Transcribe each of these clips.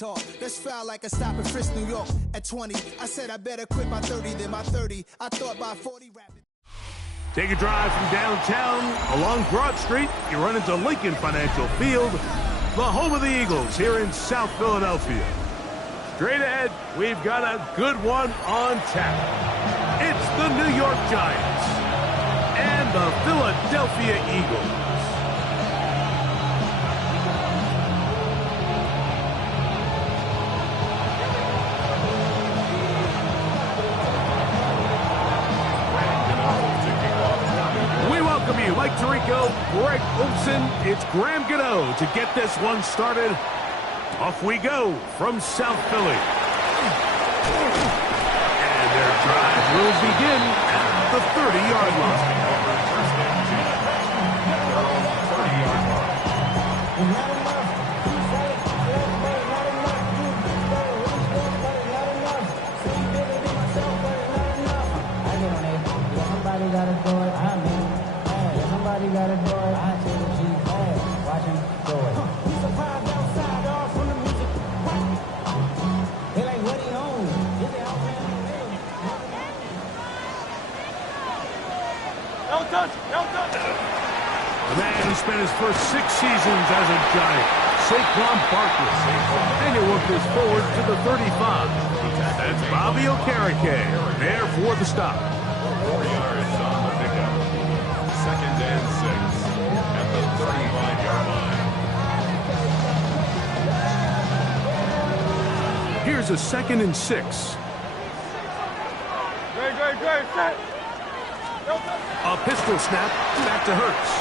talk. Let's foul like a stop in Frisk, New York. At 20, I said I better quit by 30 than by 30. I thought by 40 rapping. Take a drive from downtown along Broad Street. You run into Lincoln Financial Field, the home of the Eagles here in South Philadelphia. Straight ahead, we've got a good one on tap. It's the New York Giants and the Philadelphia Eagles. Mike Tirico, Greg Olson, it's Graham Gano to get this one started. Off we go from South Philly. And their drive will begin at the 30-yard line. Somebody gotta do it. I say what you had. Watch him do it. We surprised outside, all from the music. They like, what he on? Is it out there? Don't touch it. Don't touch it. The man who spent his first 6 seasons as a Giant, Saquon Barkley. And he worked his forward to the 35. That's Bobby Okereke there for the stop. 4 yards on the pickup. 2nd and 6 at the 35-yard line. Here's a 2nd and 6. Great, set. A pistol snap back to Hurts.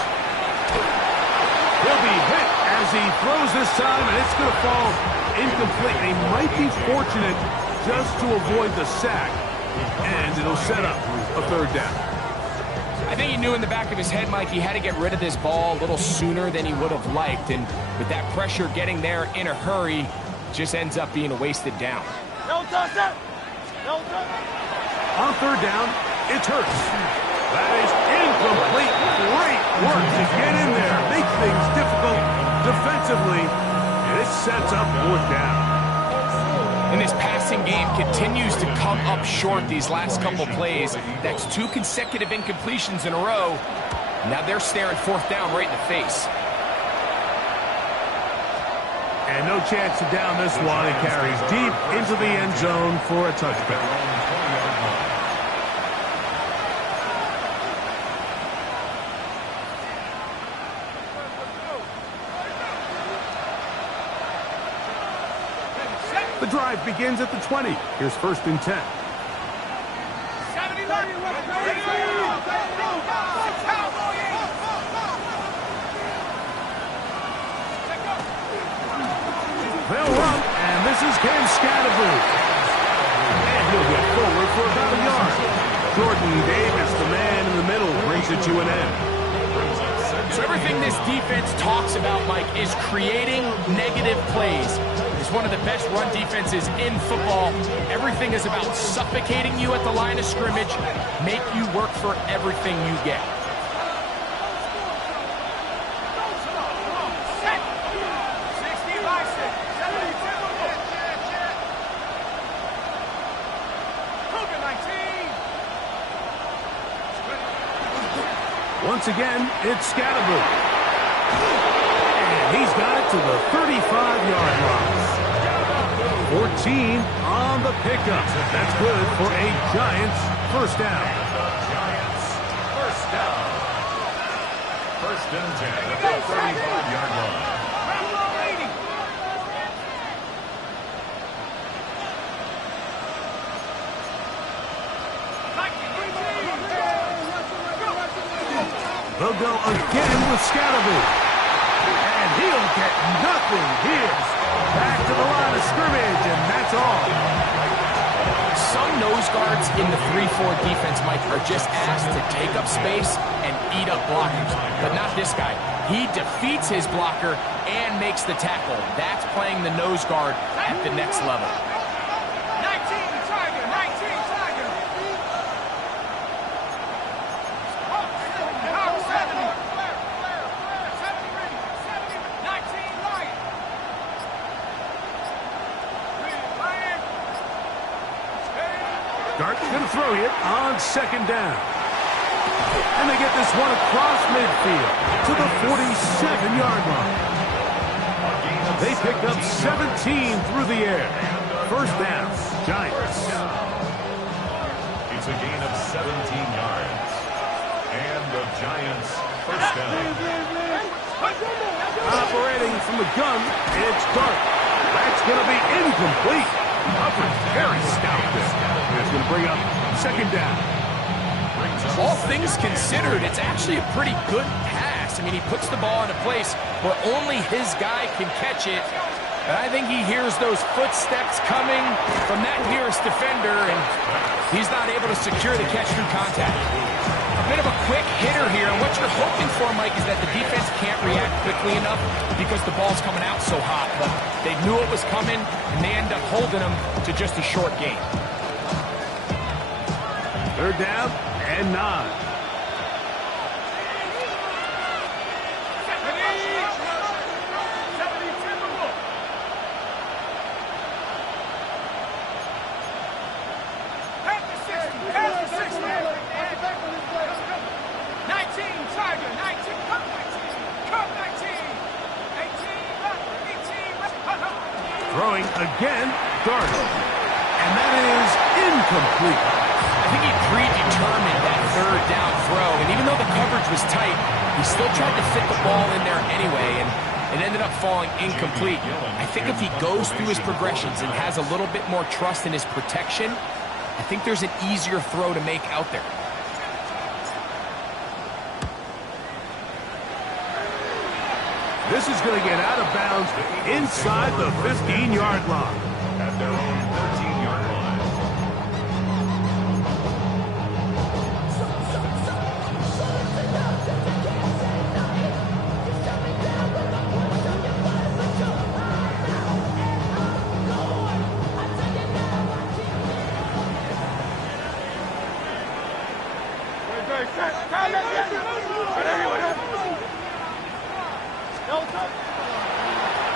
He'll be hit as he throws this time, and it's going to fall incomplete. He might be fortunate just to avoid the sack, and it'll set up a 3rd down. I think he knew in the back of his head, Mike, he had to get rid of this ball a little sooner than he would have liked. And with that pressure getting there in a hurry, just ends up being a wasted down. Don't touch it! Don't touch it! On 3rd down, it's Hurts. That is incomplete. Great work to get in there. Make things difficult defensively. And it sets up 4th down. And this passing game continues to come up short these last couple plays. That's 2 consecutive incompletions in a row. Now they're staring 4th down right in the face. And no chance to down this one. It carries deep into the end zone for a touchback. The drive begins at the 20. Here's 1st and 10. They'll run, and this is Cam Scatterby. And he'll get forward for about a yard. Jordan Davis, the man in the middle, brings it to an end. So everything this defense talks about, Mike, is creating negative plays. It's one of the best run defenses in football. Everything is about suffocating you at the line of scrimmage, make you work for everything you get. Once again, it's Scatterby. And he's got it to the 35-yard line. 14 on the pickup. That's good for a Giants 1st down. Giants 1st down. 1st and 10 at the 35-yard line. They'll go again with Scatterby. And he'll get nothing here. Back to the line of scrimmage, and that's all. Some nose guards in the 3-4 defense, Mike, are just asked to take up space and eat up blockers. But not this guy. He defeats his blocker and makes the tackle. That's playing the nose guard at the next level. 19 Tiger, 19 Tiger. 70 Lion. Dart's going to throw it on second down. And they get this one across midfield to the 47-yard line. They pick up 17 through the air. First down, Giants. It's a gain of 17 yards. And the Giants first down. Operating from the gun, it's Dart. That's going to be incomplete. Hubbard very stout there. It's going to bring up second down. All things considered, it's actually a pretty good pass. I mean, he puts the ball in a place where only his guy can catch it. And I think he hears those footsteps coming from that nearest defender, and he's not able to secure the catch through contact. A bit of a quick hitter here, and what you're hoping for, Mike, is that the defense can't react quickly enough because the ball's coming out so hot. But they knew it was coming, and they end up holding him to just a short gain. Third down and 9. Throwing again, Dart. And that is incomplete. I think he predetermined that third down throw, and even though the coverage was tight, he still tried to fit the ball in there anyway, and it ended up falling incomplete. I think if he goes through his progressions and has a little bit more trust in his protection, I think there's an easier throw to make out there. This is going to get out of bounds inside the 15-yard line. At their own 13-yard line.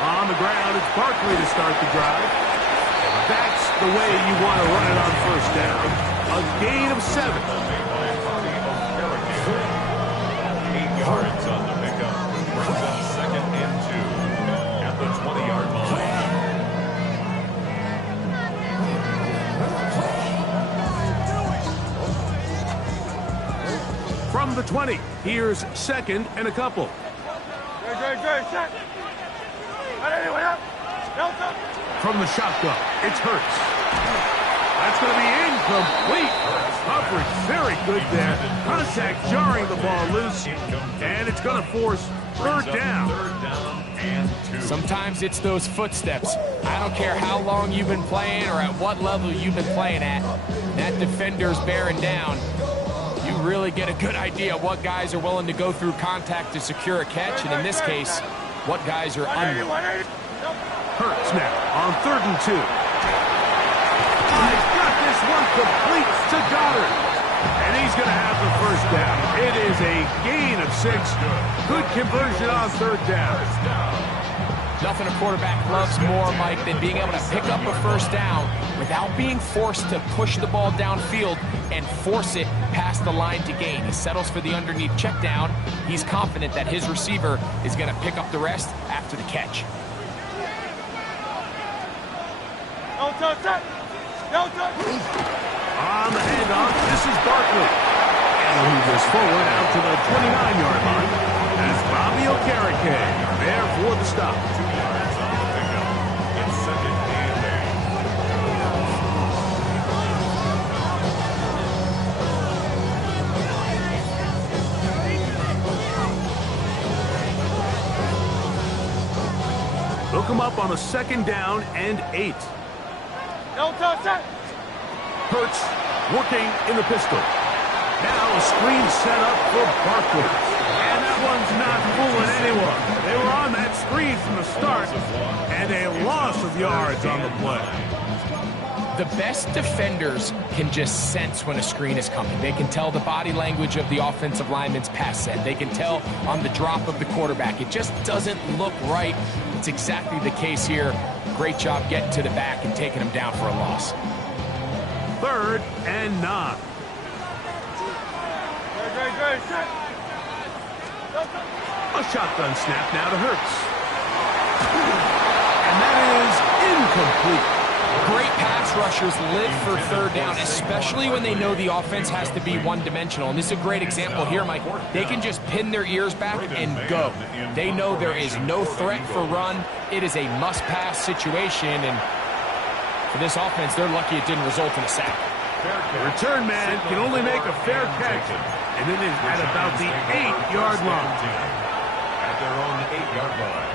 On the ground, it's Barkley to start the drive. That's the way you want to run it on first down. A gain of 7. 8 yards on the pickup. Brings up second and 2 at the 20-yard line. From the 20, here's second and a couple. From the shotgun, it's Hurts. That's going to be incomplete. Coverage very good there. Contact jarring the ball loose, and it's going to force third down. Sometimes it's those footsteps. I don't care how long you've been playing or at what level you've been playing at. That defender's bearing down. You really get a good idea of what guys are willing to go through contact to secure a catch, and in this case, what guys are unwilling. Hurts now on 3rd and 2. He's got this one complete to Goddard. And he's going to have the first down. It is a gain of 6. Good conversion on 3rd down. Nothing a quarterback loves more, Mike, than being able to pick up a first down without being forced to push the ball downfield and force it past the line to gain. He settles for the underneath check down. He's confident that his receiver is going to pick up the rest after the catch. On the handoff, this is Barkley. And he'll move this forward out to the 29-yard line. As Bobby Okereke there for the stop. 2 yards on the pickup. It's second and 8. Look him up on a 2nd down and 8. Hurts working in the pistol. Now a screen set up for Barkley. And that one's not fooling anyone. They were on that screen from the start, and a loss of yards on the play. The best defenders can just sense when a screen is coming. They can tell the body language of the offensive lineman's pass set. They can tell on the drop of the quarterback. It just doesn't look right. It's exactly the case here. Great job getting to the back and taking him down for a loss. 3rd and 9. A shotgun snap now to Hurts. And that is incomplete. Great pass rushers live for 3rd down, especially when they know the offense has to be one-dimensional. And this is a great example here, Mike. They can just pin their ears back and go. They know there is no threat for run. It is a must-pass situation, and for this offense, they're lucky it didn't result in a sack. The return man can only make a fair catch, and it is at about the 8-yard line. At their own 8-yard line.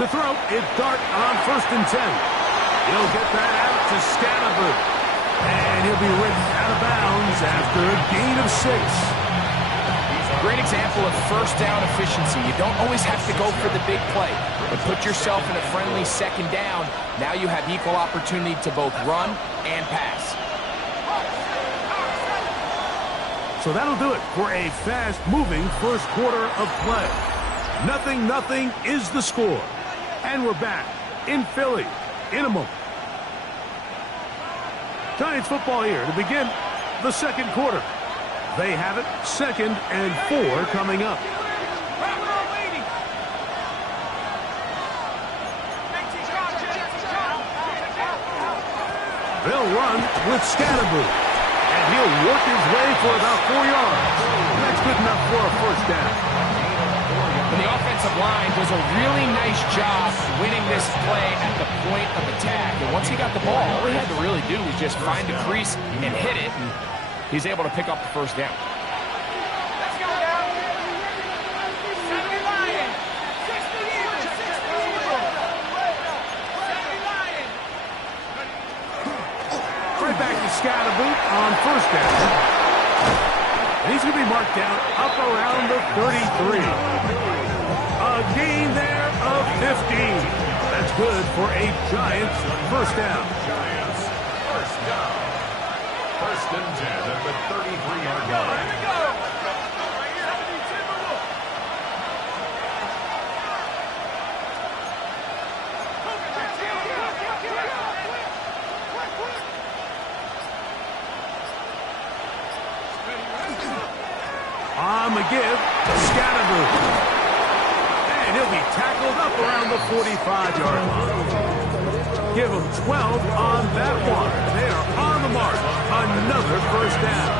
To throw, it's Dart on 1st and 10. He'll get that out to Scannaboo. And he'll be ripped out of bounds after a gain of 6. Great example of 1st down efficiency. You don't always have to go for the big play, but put yourself in a friendly 2nd down. Now you have equal opportunity to both run and pass. So that'll do it for a fast-moving first quarter of play. 0-0 is the score. And we're back in Philly in a moment. Giants football here to begin the 2nd quarter. They have it 2nd and 4 coming up. They'll run with Scannaboo. And he'll work his way for about 4 yards. That's good enough for a 1st down. And the offensive line does a really nice job winning this play at the point of attack. And once he got the ball, all he had to really do was just find a crease and hit it. And he's able to pick up the 1st down. Let's go now. 70 Lion. 60 Eagle. 60 Eagle. 70 Lion. Right back to Scannaboo on 1st down. And he's going to be marked down up around the 33. A gain there of 15. That's good for a Giants 1st down. Giants 1st down. 1st and 10 at the 33-yard line. On the give, Scannaboo. And he'll be tackled up around the 45-yard line. Give him 12 on that one. They are on the mark. Another 1st down.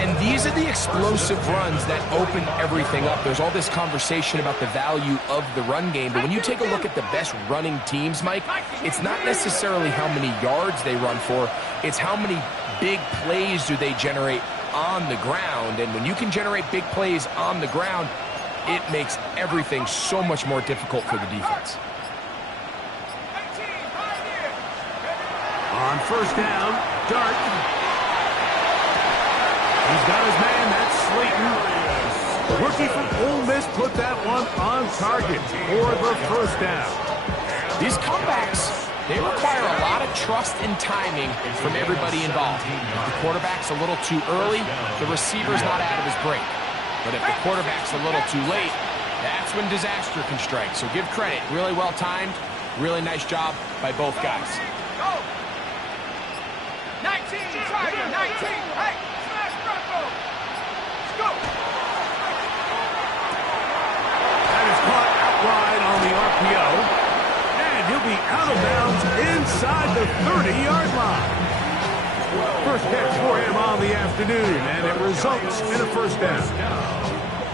And these are the explosive runs that open everything up. There's all this conversation about the value of the run game, but when you take a look at the best running teams, Mike, it's not necessarily how many yards they run for, it's how many big plays do they generate on the ground. And when you can generate big plays on the ground, it makes everything so much more difficult for the defense. On 1st down, Dart. He's got his man, that's Slayton. The rookie from Ole Miss put that one on target for the 1st down. These comebacks, they require a lot of trust and timing from everybody involved. If the quarterback's a little too early, the receiver's not out of his break. But if the quarterback's a little too late, that's when disaster can strike. So give credit. Really well timed. Really nice job by both guys. Go. 19, Tiger, 19. Hey, smash Bronco. Let's go. That is caught out wide on the RPO. And he'll be out of bounds inside the 30-yard line. First catch for him on the afternoon, and it results in a 1st down.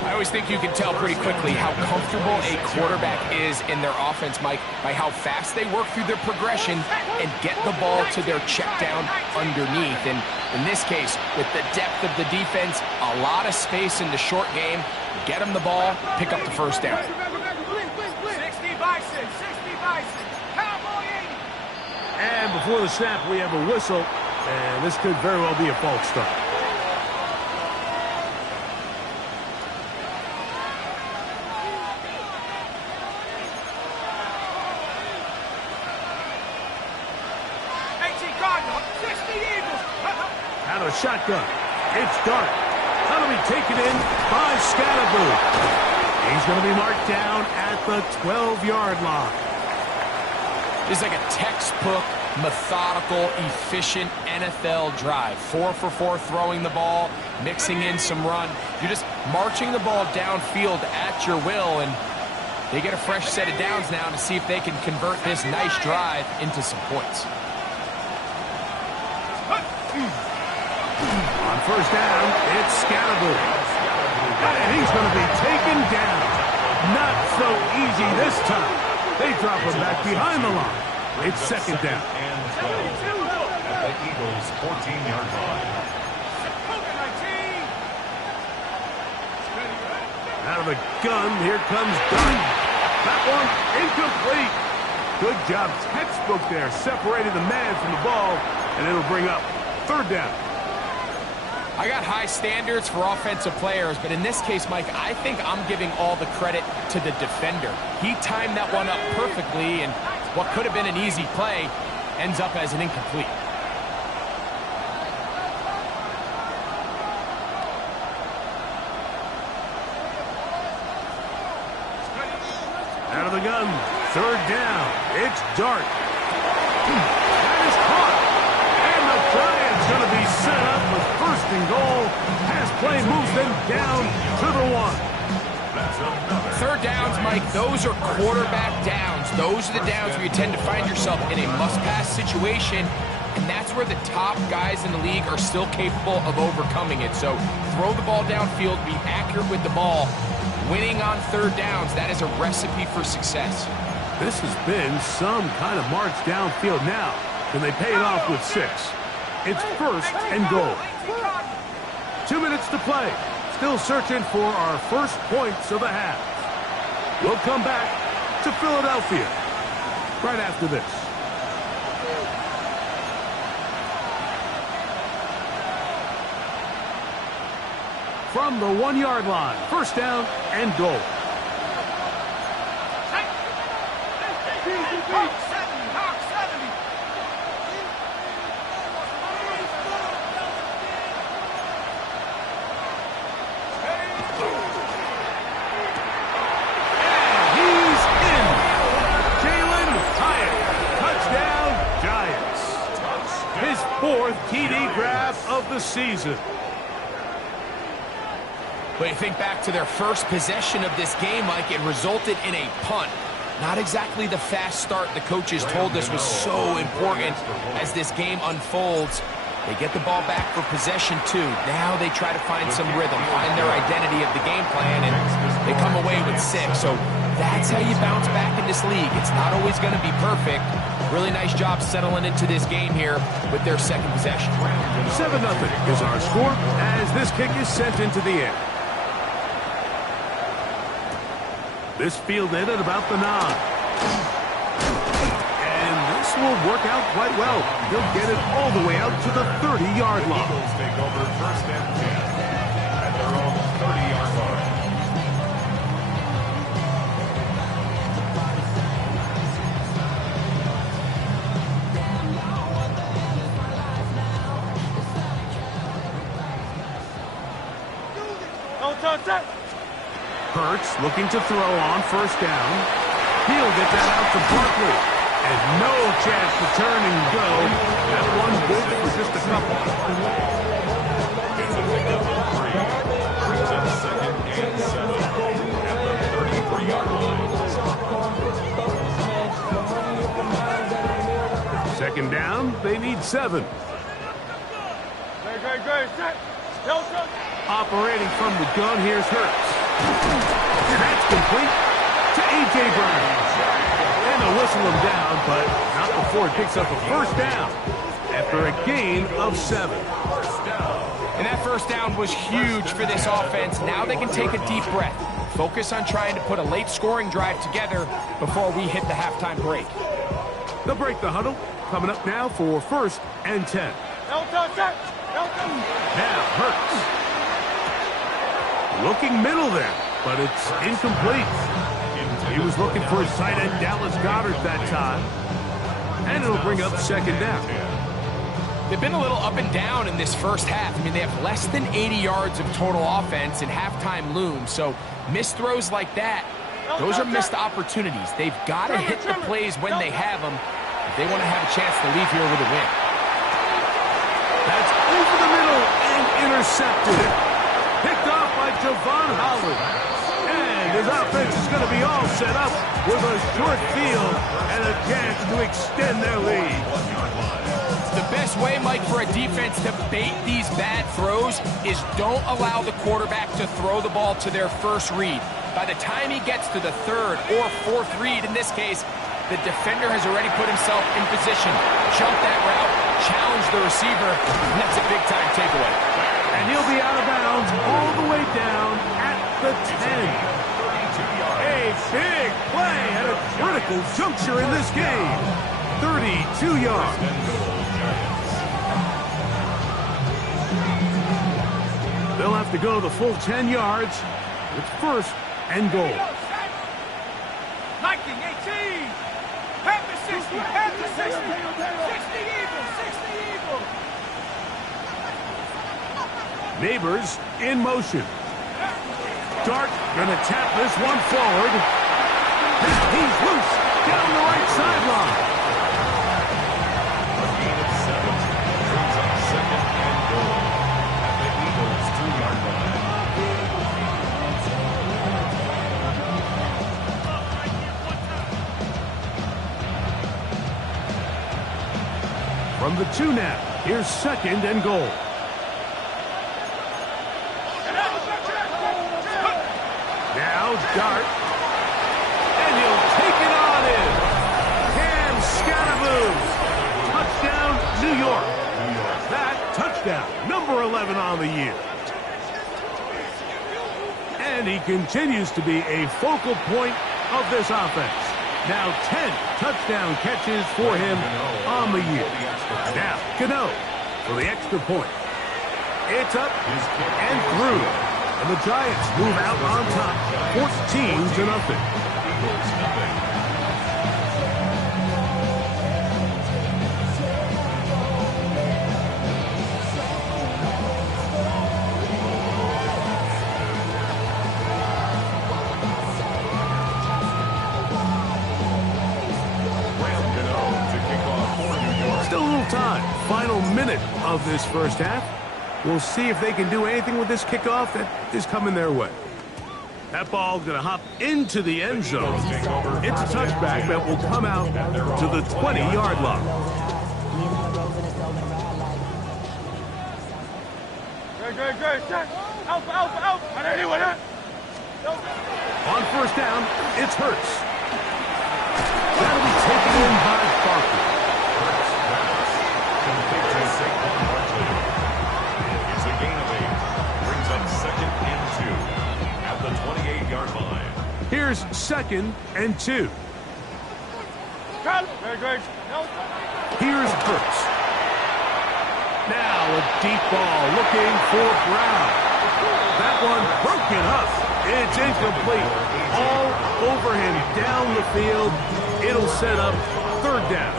I always think you can tell pretty quickly how comfortable a quarterback is in their offense, Mike, by how fast they work through their progression and get the ball to their check down underneath. And in this case, with the depth of the defense, a lot of space in the short game, get them the ball, pick up the 1st down. 60 Bison, 60 Bison. Cowboy 80. And before the snap, we have a whistle, and this could very well be a false start. out of the shotgun. It's Dart. That'll be taken in by Scatterboo. He's going to be marked down at the 12-yard line. This is like a textbook, methodical, efficient NFL drive. 4 for 4 throwing the ball, mixing in some run. You're just marching the ball downfield at your will, and they get a fresh set of downs now to see if they can convert this nice drive into some points. On first down, it's Scatterboo. And he's going to be taken down. Not so easy this time. They drop him back behind the line. It's second down. And 12 at the Eagles' 14-yard line. Out of the gun, here comes Dunn. That one incomplete. Good job, textbook there, separating the man from the ball, and it'll bring up third down. I got high standards for offensive players, but in this case, Mike, I think I'm giving all the credit to the defender. He timed that one up perfectly, and what could have been an easy play ends up as an incomplete. Out of the gun, third down. It's Dart. That is caught. And the Giants going to be set up with first and goal. Pass play moves them down to the 1. Third downs, Mike, those are quarterback downs. Those are the downs where you tend to find yourself in a must-pass situation, and that's where the top guys in the league are still capable of overcoming it. So throw the ball downfield, be accurate with the ball. Winning on third downs, that is a recipe for success. This has been some kind of march downfield now. Can they pay it off with 6? It's first and goal. 2 minutes to play. Still searching for our first points of the half. We'll come back to Philadelphia right after this. From the 1-yard line, first down and goal. Hawk 70, Hawk 70. He's in. Jalen Hyatt. Touchdown, Giants. His 4th TD grab of the season. But you think back to their first possession of this game, Mike, it resulted in a punt. Not exactly the fast start the coaches told us was so important as this game unfolds. They get the ball back for possession 2. Now they try to find some rhythm, find their identity of the game plan, and they come away with 6. So that's how you bounce back in this league. It's not always going to be perfect. Really nice job settling into this game here with their second possession. 7-0 is our score as this kick is sent into the air. This fielded at about the 9. And this will work out quite well. He'll get it all the way out to the 30-yard line. Eagles take over first and 10 at their own 30-yard line. Don't touch that. Hurts looking to throw on first down. He'll get that out to Barkley. And no chance to turn and go. That one's good for just a couple. It's a pickup of 3. Brings up second and 7 at the 33-yard line. Second down, they need 7. Great. Set. Don't touch. Operating from the gun, here's Hurts. That's complete to A.J. Brown. And they'll whistle him down, but not before it picks up a first down after a gain of 7. And that first down was huge for this offense. Now they can take a deep breath. Focus on trying to put a late scoring drive together before we hit the halftime break. They'll break the huddle. Coming up now for first and 10. Don't touch that. Don't touch. Now Hurts. Looking middle there, but it's incomplete. He was looking for his tight end, Dallas Goedert, that time. And it'll bring up second down. They've been a little up and down in this first half. I mean, they have less than 80 yards of total offense and halftime looms. So missed throws like that, those are missed opportunities. They've got to hit the plays when they have them if they want to have a chance to leave here with a win. That's over the middle and intercepted. Picked off by Javon Holland. And his offense is going to be all set up with a short field and a chance to extend their lead. The best way, Mike, for a defense to bait these bad throws is don't allow the quarterback to throw the ball to their first read. By the time he gets to the third or fourth read, in this case, the defender has already put himself in position, jumped that route, challenged the receiver, and that's a big-time takeaway. And he'll be out of bounds all the way down at the 10. A big play at a critical juncture in this game. 32 yards. They'll have to go the full 10 yards. It's first and goal. 19, 18. Half to 60. Half to 60. 60 Eagles. 60 Eagles. Neighbors in motion. Dart gonna tap this one forward. He's loose down the right sideline. A gain of 7 brings up second and goal at the Eagles' 2-yard line. From the 2 now, here's second and goal. Now Dart, and he'll take it on in. Cam Scatterboom. Touchdown, New York. That touchdown, number 11 on the year. And he continues to be a focal point of this offense. Now 10 touchdown catches for him on the year. Now Cano for the extra point. It's up and through. And the Giants move out on top, 14-0. Still a little time. Final minute of this first half. We'll see if they can do anything with this kickoff that is coming their way. That ball's going to hop into the end zone. It's a touchback that will come out to the 20-yard line. Great. Out. On first down, it's Hurts. That'll be taken in by Barkley. It's a gain of 8. Brings up second and 2 at the 28-yard line. Here's second and 2. Great. Here's Hurts. Now a deep ball looking for Brown. That one broken up. It's incomplete. All over him down the field. It'll set up third down.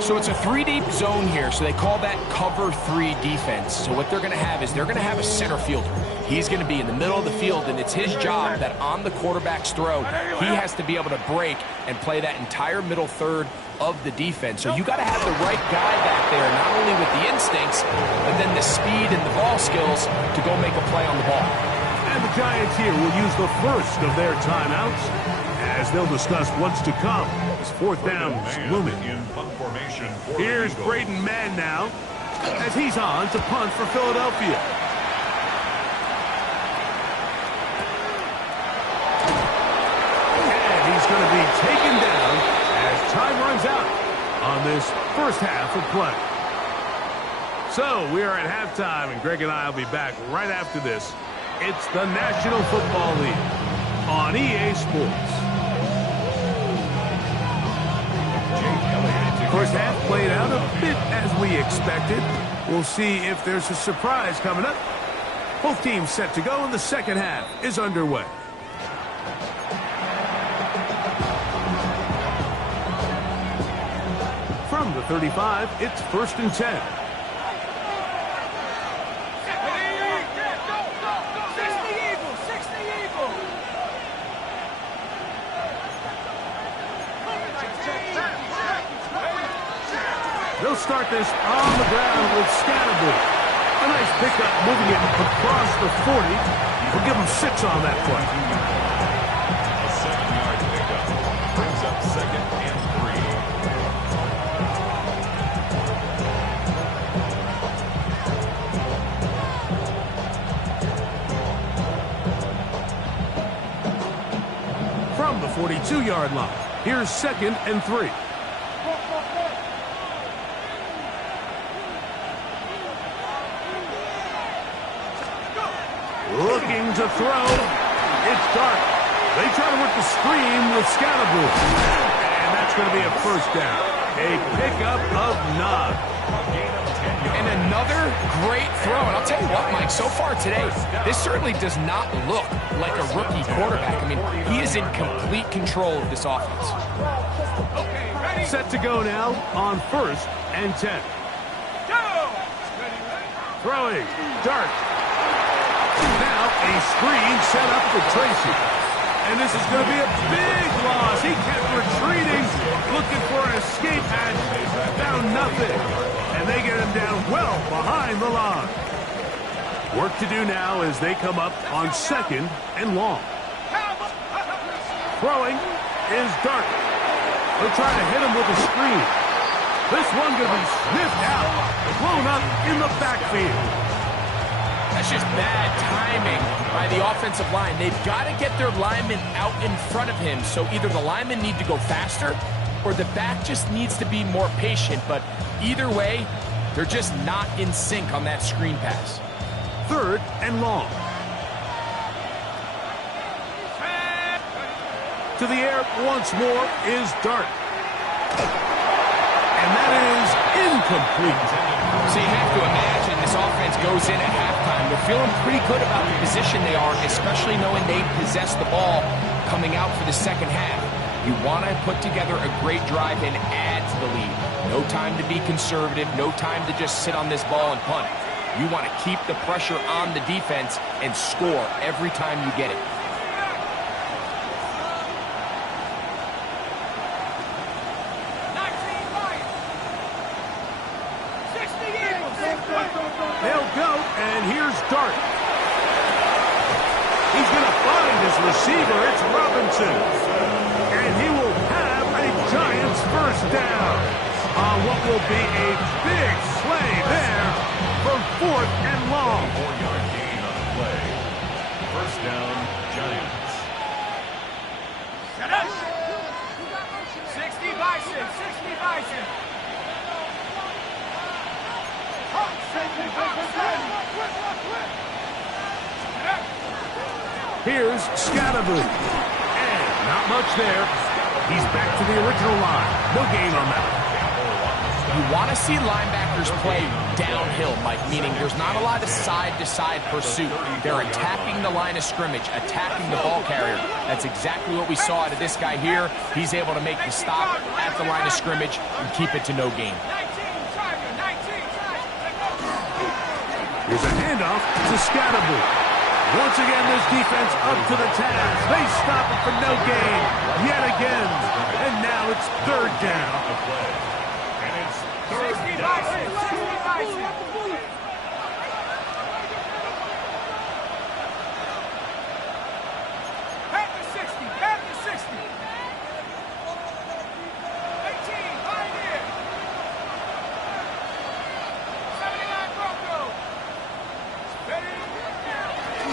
So it's a 3-deep zone here, so they call that cover 3 defense. So what they're going to have is they're going to have a center fielder. He's going to be in the middle of the field, and it's his job that on the quarterback's throw, he has to be able to break and play that entire middle third of the defense. So you got to have the right guy back there, not only with the instincts, but then the speed and the ball skills to go make a play on the ball. And the Giants here will use the first of their timeouts, as they'll discuss what's to come. It's fourth down looming. Here's Braden Mann now, as he's on to punt for Philadelphia. And he's going to be taken down as time runs out on this first half of play. So we are at halftime, and Greg and I will be back right after this. It's the National Football League on EA Sports. First half played out a bit as we expected. We'll see if there's a surprise coming up. Both teams set to go, and the second half is underway. From the 35, it's 1st and 10. They'll start this on the ground with Scatterby. A nice pickup, moving it across the 40. We'll give him 6 on that play. A 7-yard pickup brings up 2nd and 3. From the 42-yard line, here's 2nd and 3. Looking to throw. It's Dark. They try to work the screen with Scatterby. And that's going to be a 1st down. A pickup of 9. And another great throw. And I'll tell you what, Mike, so far today, this certainly does not look like a rookie quarterback. I mean, he is in complete control of this offense. Set to go now on 1st and 10. Throwing. Dark. Now a screen set up for Tracy. And this is going to be a big loss. He kept retreating, looking for an escape hatch. Found nothing. And they get him down well behind the line. Work to do now as they come up on 2nd and long. Throwing is Dark. They'll try to hit him with a screen. This one going to be sniffed out, blown up in the backfield. That's just bad timing by the offensive line. They've got to get their linemen out in front of him, so either the linemen need to go faster or the back just needs to be more patient. But either way, they're just not in sync on that screen pass. 3rd and long. To the air once more is Dark. And that is incomplete. So you have to imagine this offense goes in at halftime. They're feeling pretty good about the position they are, especially knowing they possess the ball coming out for the 2nd half. You want to put together a great drive and add to the lead. No time to be conservative, no time to just sit on this ball and punt. You want to keep the pressure on the defense and score every time you get it. They'll go, and here's Dark. He's going to find his receiver. It's Robinson. And he will have a Giants 1st down on what will be a big play there for 4th and long. 4-yard gain on the play. 1st down, Giants. 60 Bison, 60 Bison. Here's Scatterby. And not much there. He's back to the original line. No gain on that. You want to see linebackers play downhill, Mike, meaning there's not a lot of side-to-side pursuit. They're attacking the line of scrimmage, attacking the ball carrier. That's exactly what we saw out of this guy here. He's able to make the stop at the line of scrimmage and keep it to no gain. Here's a handoff to Scatterby. Once again, this defense up to the task. They stop it for no gain yet again. And now it's 3rd down. And it's 60 Bison, 60 Bison. Pat the 60, pat the 60. 18, Pioneer. 79 Bronco.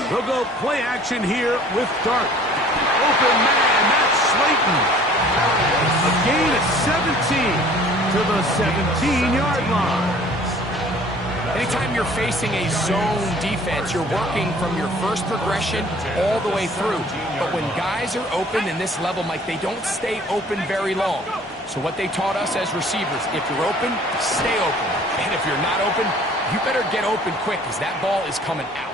They'll go play action here with Dark. Open man, that's Slayton. A gain of 17 to the 17-yard line. Anytime you're facing a zone defense, you're working from your first progression all the way through. But when guys are open in this level, Mike, they don't stay open very long. So what they taught us as receivers, if you're open, stay open. And if you're not open, you better get open quick because that ball is coming out.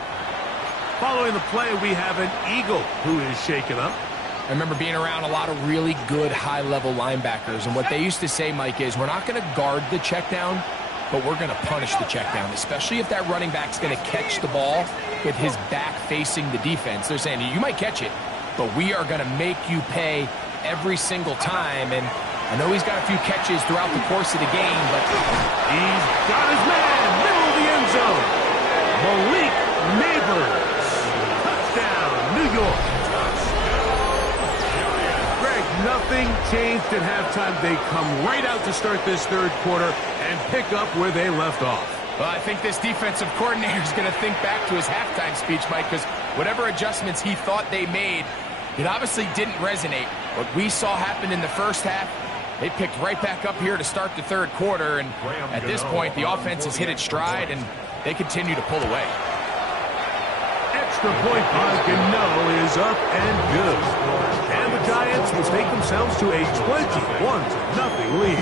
Following the play, we have an Eagle who is shaken up. I remember being around a lot of really good high-level linebackers, and what they used to say, Mike, is we're not going to guard the check down, but we're going to punish the check down, especially if that running back's going to catch the ball with his back facing the defense. They're saying, you might catch it, but we are going to make you pay every single time. And I know he's got a few catches throughout the course of the game, but he's got his man, middle of the end zone. Malik Neighbors. Touchdown, New York. Greg, nothing changed at halftime. They come right out to start this third quarter and pick up where they left off. Well, I think this defensive coordinator is going to think back to his halftime speech, Mike, because whatever adjustments he thought they made, it obviously didn't resonate. What we saw happen in the first half, they picked right back up here to start the third quarter, and at this point, the offense has hit its stride, and they continue to pull away. Extra point by Gano is up and good. And the Giants will take themselves to a 21-0 lead.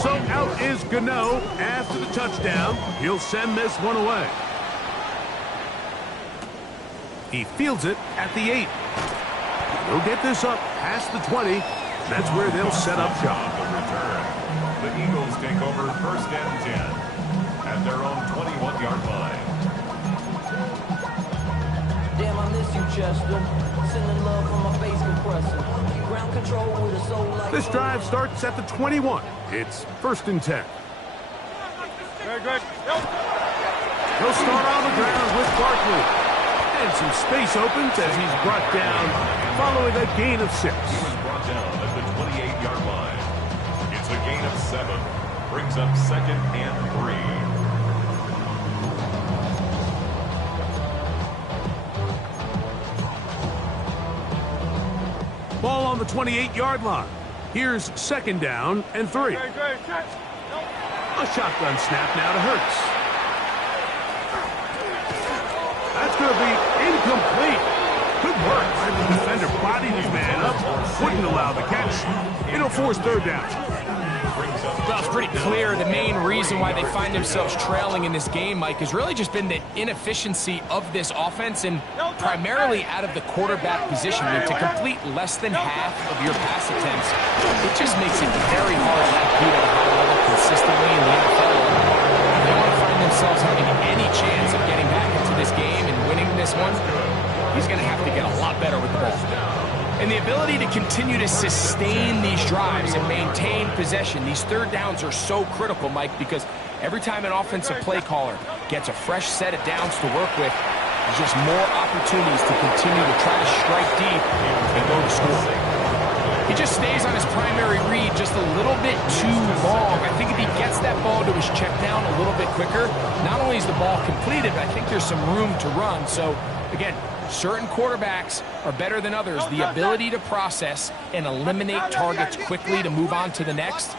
So out is Gano after the touchdown. He'll send this one away. He fields it at the 8. He'll get this up past the 20. That's where they'll set up shop. The Eagles take over first and 10 at their own 21-yard line. Damn, I miss you, Chester. Sending love from my face compressor. Ground control with a soul like This drive starts at the 21. It's first and 10. Very good. He'll start on the ground with Barkley. And some space opens as he's brought down following a gain of 6. He was brought down at the 28-yard line. It's a gain of 7. Brings up second and 3. Ball on the 28-yard line. Here's second down and 3. Very good. A shotgun snap now to Hurts. That's going to be incomplete. Good work. The defender bodied his man up, wouldn't allow the catch. It'll force third down. Well, it's pretty clear the main reason why they find themselves trailing in this game, Mike, has really just been the inefficiency of this offense and primarily out of the quarterback position. I mean, to complete less than half of your pass attempts, it just makes it very hard to compete at a high level consistently in the NFL. If they want to find themselves having any chance of getting back into this game and winning this one, he's going to have to get a lot better with the ball. And the ability to continue to sustain these drives and maintain possession, these third downs are so critical, Mike, because every time an offensive play caller gets a fresh set of downs to work with, there's just more opportunities to continue to try to strike deep and go to score. He just stays on his primary read just a little bit too long. I think if he gets that ball to his check down a little bit quicker, not only is the ball completed, but I think there's some room to run. So, again, certain quarterbacks are better than others. The ability to process and eliminate targets quickly to move on to the next,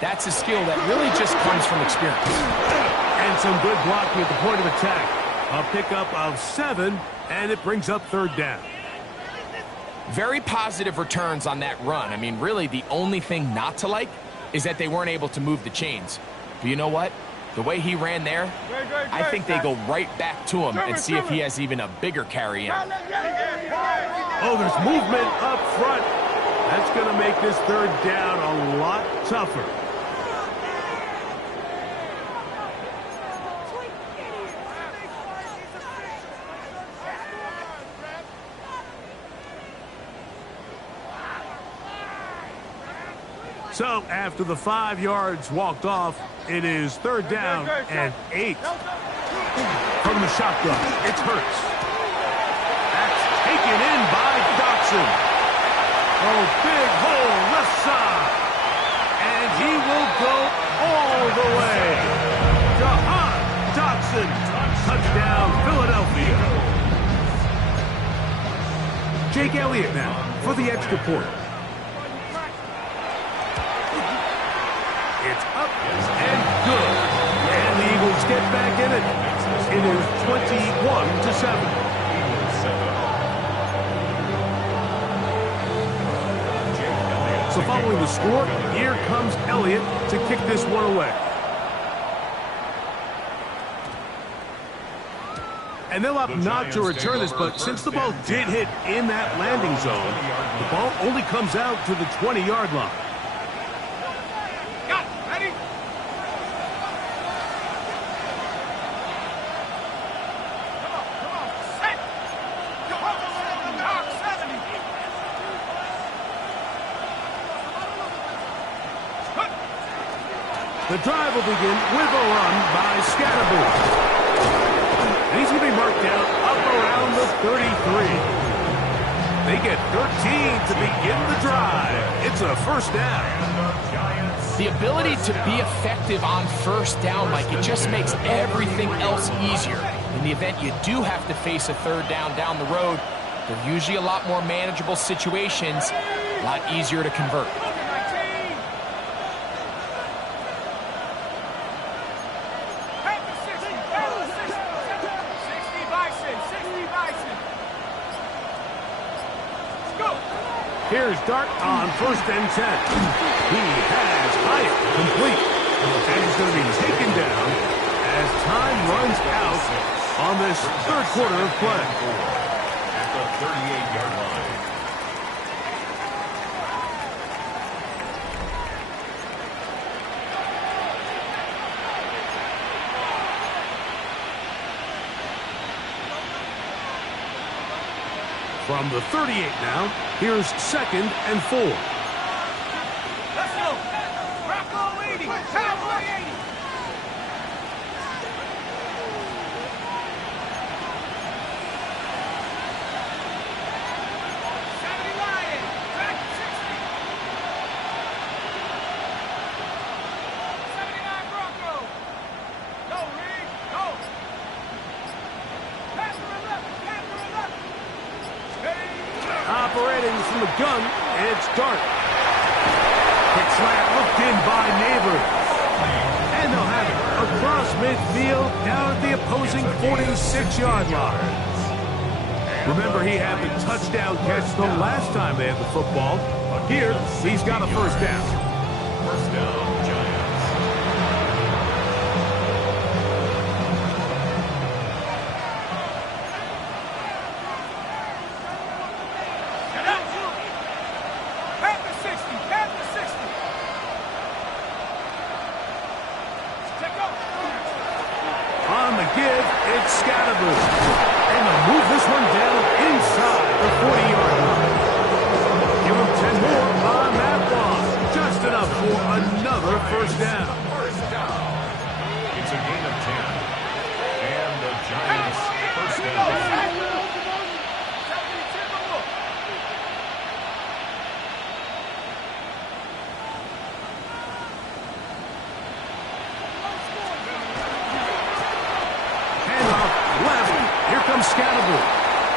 that's a skill that really just comes from experience. And some good blocking at the point of attack. A pickup of 7, and it brings up third down. Very positive returns on that run. I mean, really, the only thing not to like is that they weren't able to move the chains. But you know what? The way he ran there, I think they go right back to him and see if he has even a bigger carry in. Oh, there's movement up front. That's going to make this third down a lot tougher. So, after the 5 yards walked off, it is third down and 8. From the shotgun, it's Hurts. That's taken in by Dotson. Oh, big hole left side. And he will go all the way. Jahan Dotson. Touchdown, Philadelphia. Jake Elliott now for the extra point. It's up and good. And the Eagles get back in it. It is 21-7. So following the score, here comes Elliott to kick this one away. And they'll opt not to return this, but since the ball did hit in that landing zone, the ball only comes out to the 20-yard line. Got it. Ready? Come on. Set. Go. Top 70. The drive will begin with a run by Scatterboo. And he's going to be marked out up around the 33. They get 13 to begin the drive. It's a first down. The ability to be effective on first down, Mike, it just makes everything else easier. In the event you do have to face a third down the road, they're usually a lot more manageable situations, a lot easier to convert. Here's Dart on 1st and 10. He has Hyatt complete. And he's going to be taken down as time runs out on this third quarter of play. At the 38-yard line. From the 38 now, here's 2nd and 4. Let's go. Rocco 80. Cowboy 80. 70 Lion. Back 60. 79 Bronco. Go, Reed. Go. Panther 11. Panther 11. Operating from the gun, it's Dart. Quick slant looked in by Neighbors. And they'll have it across midfield down at the opposing 46-yard line. Remember, he had the touchdown catch the last time they had the football. Here, he's got a first down. First down, Giants. On the give, it's Scatterboo. And they'll move this one down inside the 40-yard line. Give him 10 more on that block. Just enough for another first down. First down. It's a gain of 10. And the Giants first down. Scatterboo.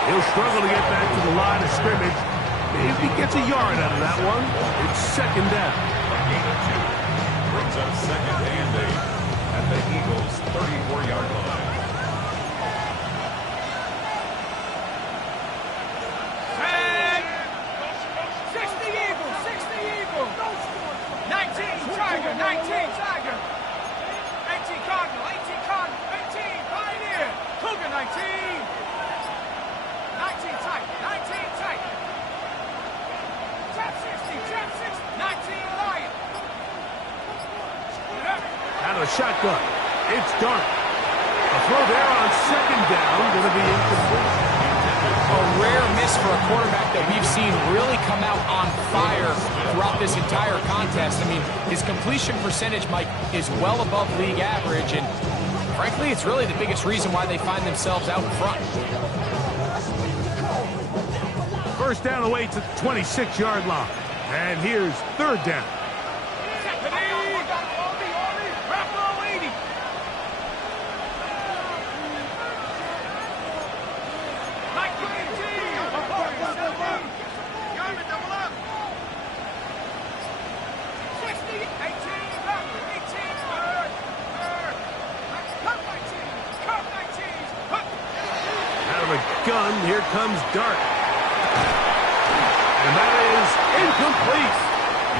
He'll struggle to get back to the line of scrimmage. If he gets a yard out of that one, it's 2nd down. A gain of 2 brings up 2nd and 8 at the Eagles' 34-yard line. And 60 Eagles, 60 Eagles. 19 Tiger, 19 Tiger. 18 Cardinal, 18 Cardinal, 18 Pioneer. Cougar 19. 19 tight, 19 tight. Trap 60, 19 Lion. Out of the shotgun, it's Dart. A throw there on 2nd down, going to be incomplete. A rare miss for a quarterback that we've seen really come out on fire throughout this entire contest. I mean, his completion percentage, Mike, is well above league average, and frankly, it's really the biggest reason why they find themselves out in front. First down away to the 26-yard line. And here's 3rd down. Out of the gun, here comes Dart. And that is incomplete.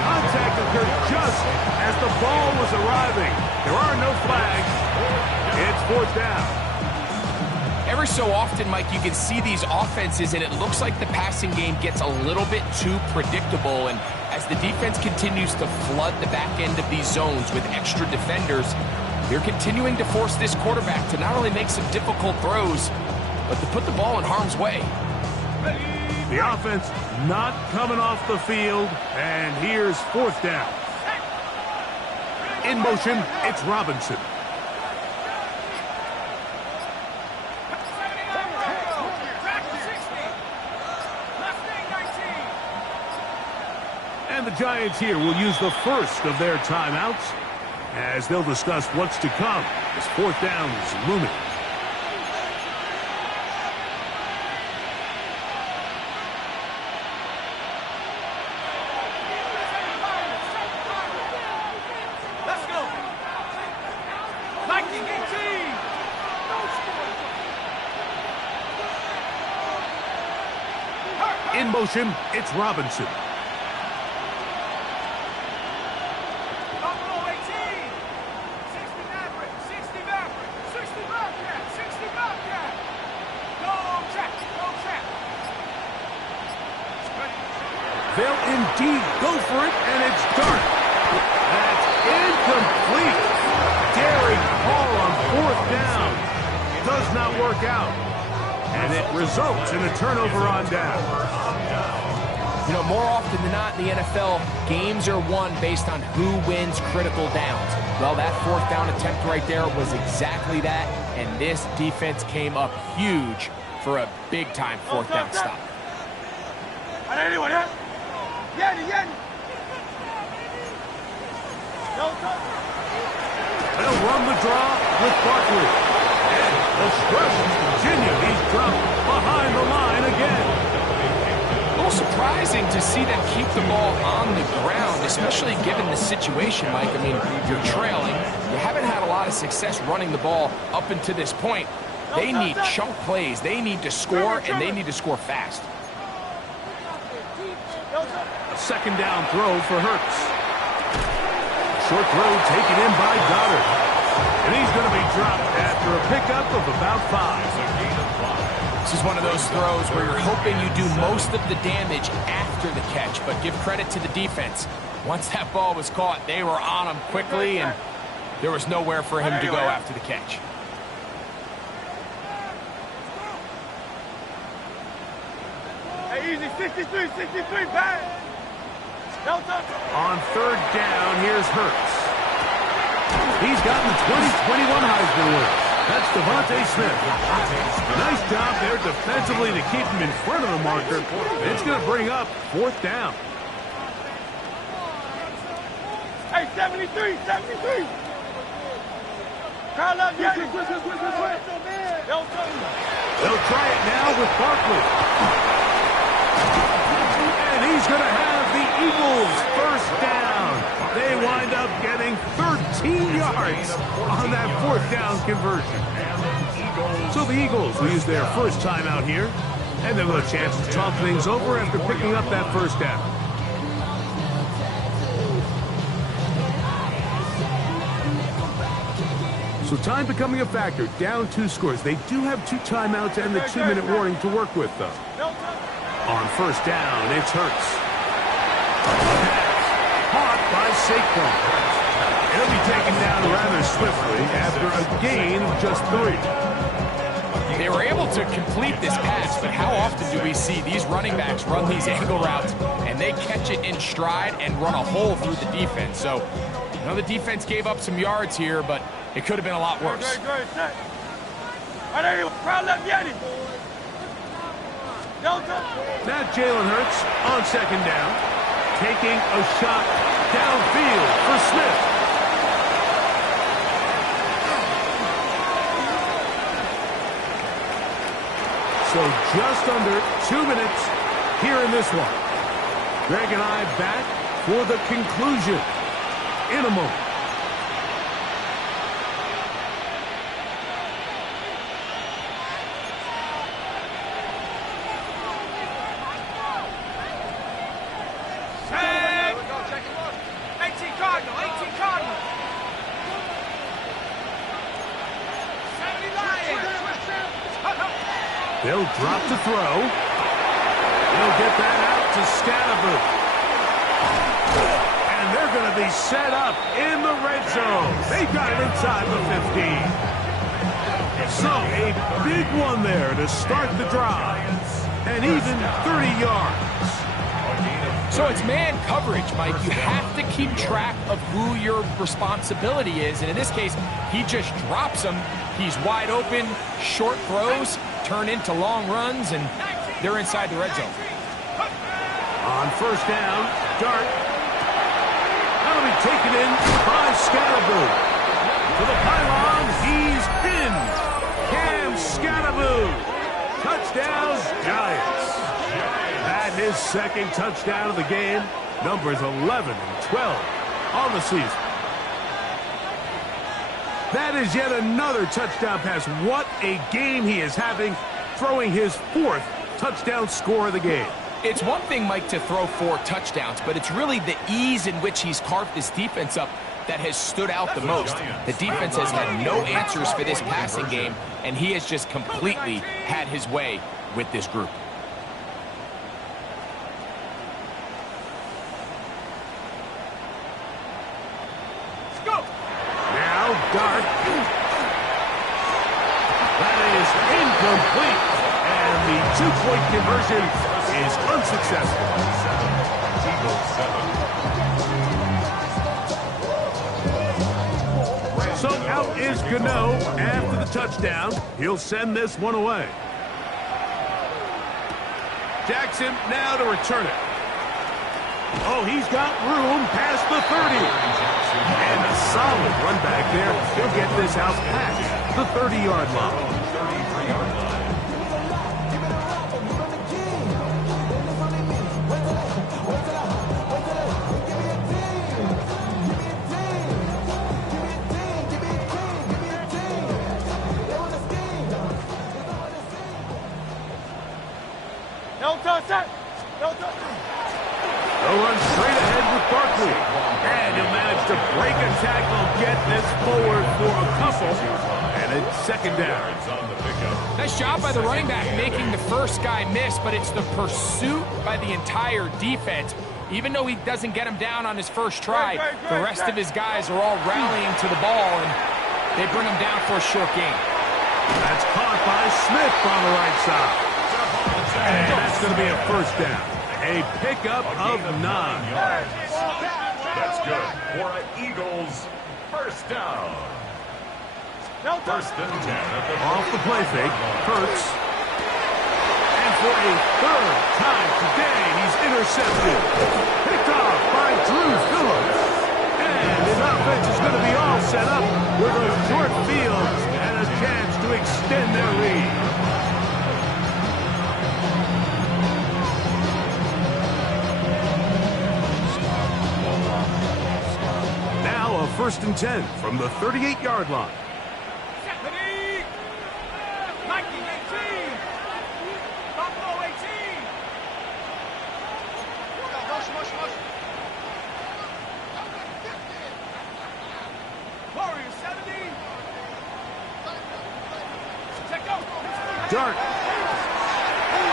Contact occurred just as the ball was arriving. There are no flags. It's 4th down. Every Every so often, Mike, you can see these offenses, and it looks like the passing game gets a little bit too predictable. And as the defense continues to flood the back end of these zones with extra defenders, they're continuing to force this quarterback to not only make some difficult throws, but to put the ball in harm's way. The offense not coming off the field, and here's 4th down. In motion, it's Robinson. And the Giants here will use the first of their timeouts as they'll discuss what's to come as 4th down is looming. Let's go. Lightning 18. In motion, it's Robinson. Buffalo 18. 60 Maverick. 60 Maverick. 60 Bobcat. 60 Bobcat. Go track. Go track. They'll indeed go for it, and it's dark. That's incomplete. Daring call on 4th down. Does not work out. And it results in a turnover on down. You know, more often than not in the NFL, games are won based on who wins critical downs. Well, that 4th down attempt right there was exactly that, and this defense came up huge for a big-time 4th down stop. They'll run the draw with Barkley. And the struggles continue. He's dropped behind the line again. A little surprising to see them keep the ball on the ground, especially given the situation, Mike. I mean, you're trailing. You haven't had a lot of success running the ball up until this point. They need chunk plays. They need to score, and they need to score fast. A 2nd down throw for Hurts. Short throw taken in by Goddard. And he's going to be dropped after a pickup of about 5. This is one of those throws where you're hoping you do most of the damage after the catch, but give credit to the defense. Once that ball was caught, they were on him quickly, and there was nowhere for him to go after the catch. Hey, easy. 63, 63, back. On 3rd down, here's Hurts. He's gotten the 2021 Heisman winner. That's Devontae Smith. Nice job there defensively to keep him in front of the marker. It's going to bring up 4th down. Hey, 73, 73. Carl up, Yanni. They'll try it now with Barkley. And he's going to have the Eagles' 1st down. They wind up getting 13 yards on that 4th down conversion. So the Eagles will use their first timeout here, and they'll have a chance to talk things over after picking up that 1st down. So time becoming a factor, down 2 scores. They do have 2 timeouts and the 2-minute warning to work with, though. On 1st down, it's Hurts. Caught by Saquon. It'll be taken down rather swiftly after a gain of just 3. They were able to complete this pass, but how often do we see these running backs run these angle routes and they catch it in stride and run a hole through the defense? So, you know, the defense gave up some yards here, but it could have been a lot worse. Now Jalen Hurts on 2nd down, taking a shot downfield for Smith. So just under 2 minutes here in this one. Greg and I back for the conclusion in a moment. They'll drop to throw. He'll get that out to Scadaboo. And they're going to be set up in the red zone. They got it inside the 15. So a big one there to start the drive. And even 30 yards. So it's man coverage, Mike. You have to keep track of who your responsibility is. And in this case, he just drops him. He's wide open, short throws, turn into long runs, and they're inside the red zone. On first down, Dart. That'll be taken in by Scadaboo. To the pylon, he's pinned. Cam Scadaboo. Touchdown, Giants. At his second touchdown of the game, numbers 11 and 12 on the season. That is yet another touchdown pass. What a game he is having, throwing his 4th touchdown score of the game. It's one thing, Mike, to throw 4 touchdowns, but it's really the ease in which he's carved this defense up that has stood out the most. The defense has had no answers for this passing game, and he has just completely had his way with this group. Now, Dart. That is incomplete. And the 2-point conversion is unsuccessful. So out is Gano after the touchdown. He'll send this one away. Jackson now to return it. Oh, he's got room past the 30. And a solid run back there. He'll get this out past the 30-yard line. Don't touch that! Don't touch it! They'll run straight ahead with Barkley. And he'll manage to break a tackle, get this forward for a couple. And it's second down. Nice job by the running back making the first guy miss, but it's the pursuit by the entire defense. Even though he doesn't get him down on his first try, the rest of his guys are all rallying to the ball, and they bring him down for a short gain. That's caught by Smith on the right side. And that's going to be a first down. A pickup of 9. That's good for an Eagles first down. First and 10 at the Off the play fake, Hurts. And for a 3rd time today, he's intercepted. Picked off by Drew Phillips. And his offense is going to be all set up with a short field and a chance to extend their lead. Now a 1st and 10 from the 38-yard line. Nike 18! Buffalo 18! Warriors 70! Check out! Dart.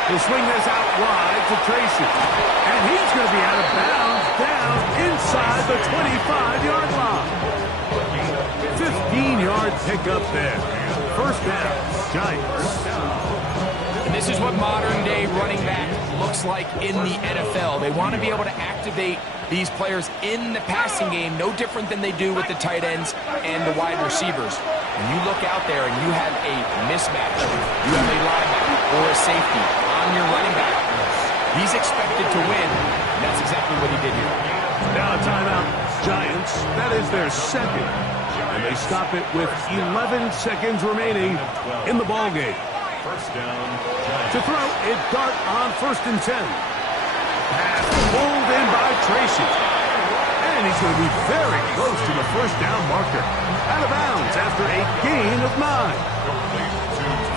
He'll swing this out wide to Tracy. And he's going to be out of bounds down inside the 25-yard line. 15-yard pickup there. First down, Giants. And this is what modern-day running back looks like in the NFL. They want to be able to activate these players in the passing game, no different than they do with the tight ends and the wide receivers. When you look out there and you have a mismatch, you have a linebacker or a safety on your running back, he's expected to win, and that's exactly what he did here. Now a timeout, Giants. That is their second. And they stop it with 11 seconds remaining in the ballgame. first down. To throw, it Dart on 1st and 10. Pass pulled in by Tracy. And he's going to be very close to the first down marker. Out of bounds after a gain of 9.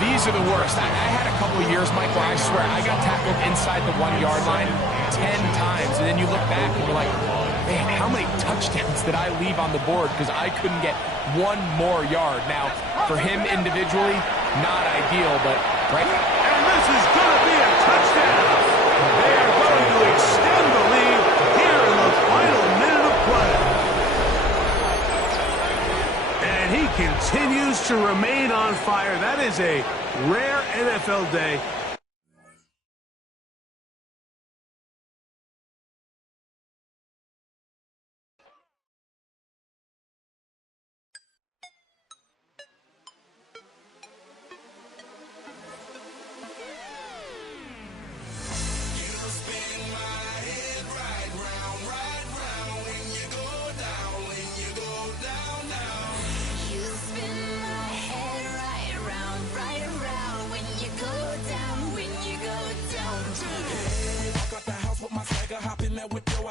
These are the worst. I had a couple of years, Mike, where I swear I got tackled inside the 1-yard line 10 times. And then you look back and you're like, man, how many touchdowns did I leave on the board because I couldn't get one more yard? Now, for him individually, not ideal, but right. And this is going to be a touchdown. They are going to extend the lead here in the final minute of play. And he continues to remain on fire. That is a rare NFL day.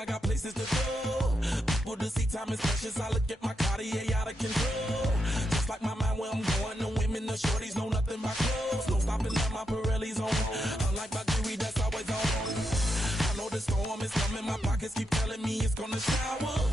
I got places to go. People to see, time is precious. I look at my Cartier out of control. Just like my mind where I'm going. The women, the shorties know nothing but clothes. No stopping at my Pirelli's on. Unlike my jewelry that's always on. I know the storm is coming. My pockets keep telling me it's gonna shower.